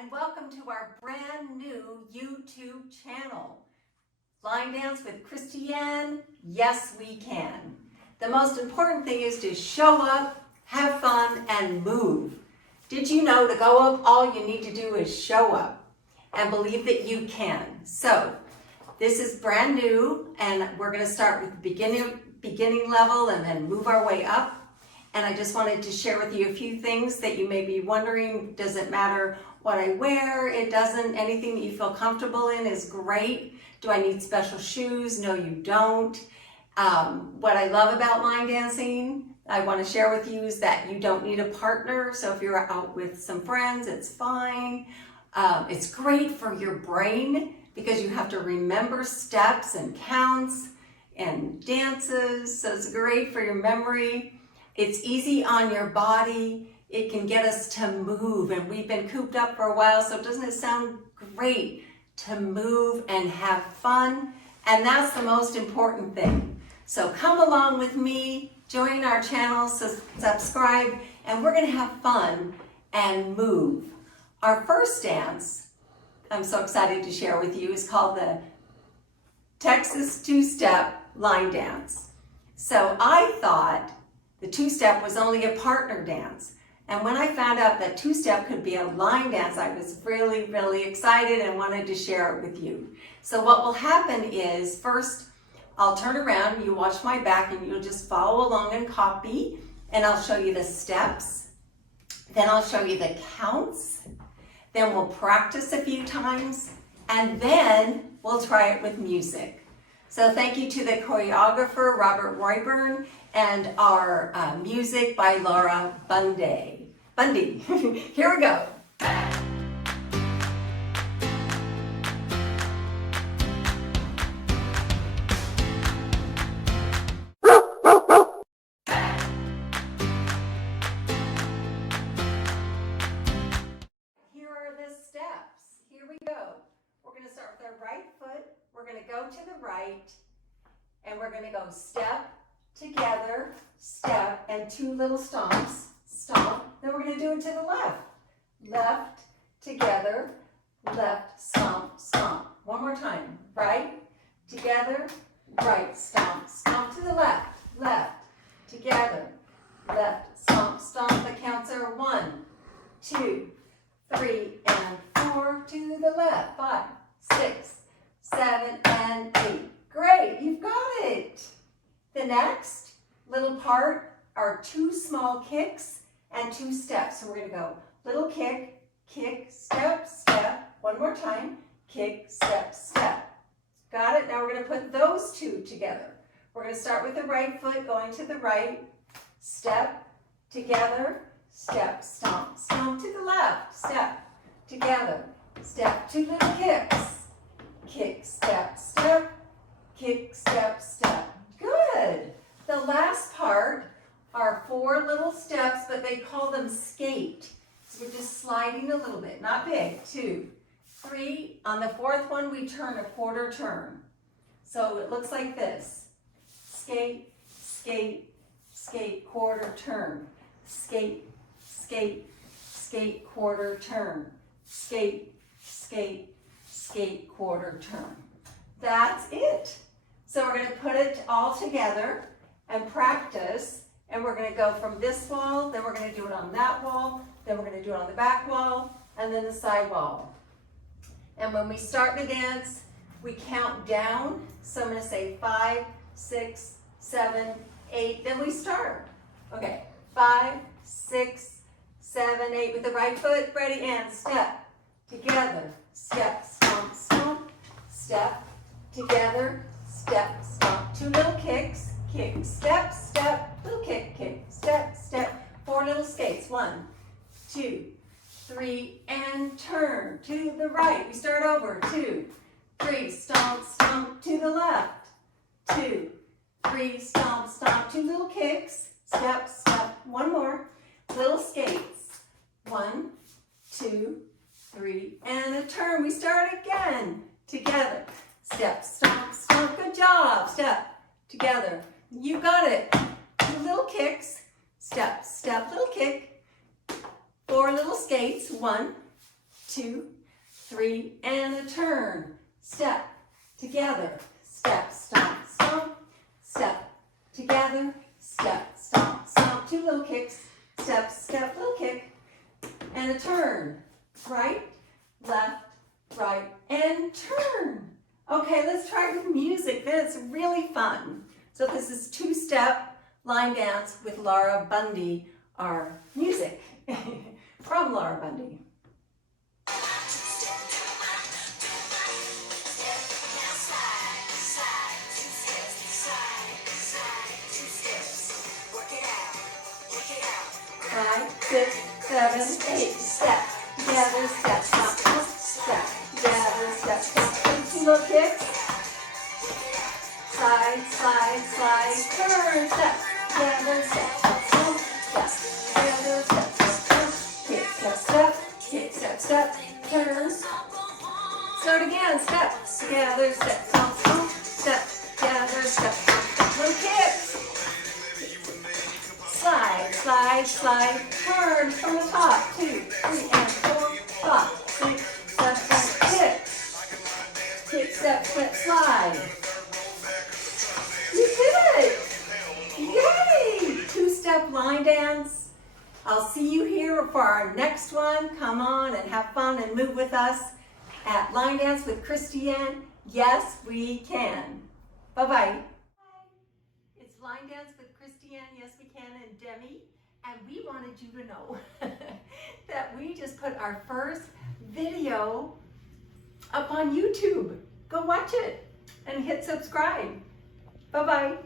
and welcome to our brand new YouTube channel. Line Dance with Christiane, yes we can. The most important thing is to show up, have fun, and move. Did you know to go up, all you need to do is show up and believe that you can. So, this is brand new, and we're going to start with the beginning level and then move our way up. And I just wanted to share with you a few things that you may be wondering. Does it matter what I wear? It doesn't. Anything that you feel comfortable in is great. Do I need special shoes? No, you don't. What I love about line dancing, I want to share with you, is that you don't need a partner. So if you're out with some friends, it's fine. It's great for your brain because you have to remember steps and counts and dances. So it's great for your memory. It's easy on your body. It can get us to move, and we've been cooped up for a while, so doesn't it sound great to move and have fun? And that's the most important thing. So come along with me, join our channel, subscribe, and we're gonna have fun and move. Our first dance, I'm so excited to share with you, is called the Texas two-step line dance. So I thought the two-step was only a partner dance. And when I found out that two-step could be a line dance, I was really, really excited and wanted to share it with you. So what will happen is, first, I'll turn around, you watch my back, and you'll just follow along and copy, and I'll show you the steps. Then I'll show you the counts. Then we'll practice a few times, and then we'll try it with music. So thank you to the choreographer, Robert Royburn, and our music by Laura Bundy. Here we go. Here are the steps. Here we go. We're going to start with our right foot. We're going to go to the right, and we're going to go step, together, step, and two little stomps, stomp. Then we're going to do it to the left. Left, together, left, stomp, stomp. One more time. Right, together, right, stomp, stomp to the left, left, together, left, stomp, stomp. The counts are 1, 2, 3, and 4 to the left. 5, 6, 7, and 8. Great, you've got it. The next little part are 2 small kicks and 2 steps. So we're going to go little kick, kick, step, step. One more time. Kick, step, step. Got it? Now we're going to put those 2 together. We're going to start with the right foot, going to the right. Step, together, step, stomp. Stomp to the left. Step, together, step. 2 little kicks. Kick, step, step. Kick, step, step. Good. The last part are 4 little steps, but they call them skate. So we're just sliding a little bit, not big. 2, 3. On the 4th one, we turn a quarter turn. So it looks like this. Skate, skate, skate, quarter turn. Skate, skate, skate, quarter turn. Skate, skate, skate, quarter turn. That's it. So we're going to put it all together and practice, and we're going to go from this wall, then we're going to do it on that wall, then we're going to do it on the back wall, and then the side wall. And when we start the dance, we count down. So I'm going to say 5, 6, 7, 8, then we start. Okay, 5, 6, 7, 8 with the right foot, ready, and step, together, step, stomp, stomp, step, together, step, stomp. 2 little kicks, kick, step, step, little kick, kick, step, step. 4 little skates. 1, 2, 3, and turn to the right. We start over. 2, 3, stomp, stomp to the left. 2, 3, stomp, stomp. 2 little kicks, step, step. 1 more. Little skates. 1, 2, 3, and a turn. We start again. Together. Step, stomp, stomp. Good job. Step, together. You got it. 2 little kicks. Step, step, little kick. 4 little skates. 1, 2, 3, and a turn. Step, together, step, stomp, stomp, step, together, step, stomp, stomp. 2 little kicks, step, step, little kick, and a turn. Right, left, right, and turn. Okay, let's try it with music. That's really fun. So this is 2-step line dance with Laura Bundy, our music from Laura Bundy. Five, 6, 7, 8, step, together, step, stomp, stomp, step, together, step, stomp, stomp. 2 little kicks, slide, slide, slide, turn, step, together, step, stomp, stomp, step, together, step, stomp, stomp, kick, step, step, kick, step, step, turn. Start again, step, together, step, stomp, stomp, step, together, step, stomp, stomp, little kicks. Slide, slide, slide, turn from the top. 2, 3, and 4, 5, 6, 7, kick. Kick, step, step, slide. You did it! Yay! 2-step line dance. I'll see you here for our next one. Come on and have fun and move with us at Line Dance with Christiane. Yes, we can. Bye-bye. It's Line Dance with Christiane, Yes We Can, and Demi, and we wanted you to know that we just put our first video up on YouTube. Go watch it and hit subscribe. Bye-bye.